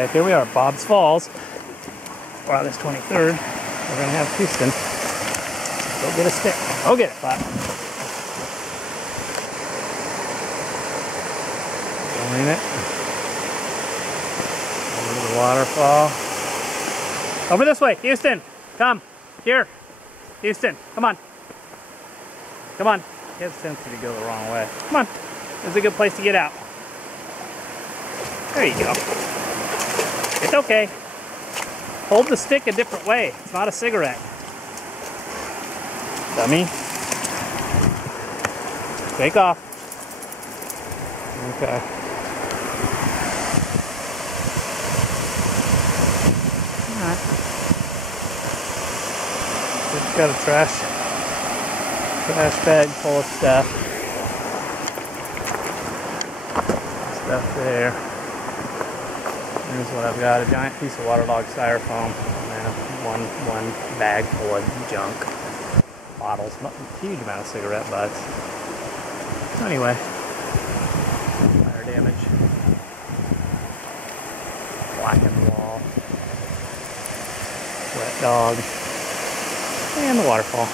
Right, here we are, Bob's Falls, August 23rd. We're going to have Houston. Go get a stick. Go get it, Bob. Going it. Over to the waterfall. Over this way, Houston. Come. Here. Houston, come on. Come on. He has a tendency to go the wrong way. Come on. This is a good place to get out. There you go. It's okay. Hold the stick a different way. It's not a cigarette. Dummy. Take off. Okay. Alright. Just got a trash bag full of stuff. Stuff there. Here's what I've got, a giant piece of waterlogged styrofoam, and then one bag full of junk. Bottles, not a huge amount of cigarette butts. Anyway, fire damage. Blackened wall. Wet dog. And the waterfall.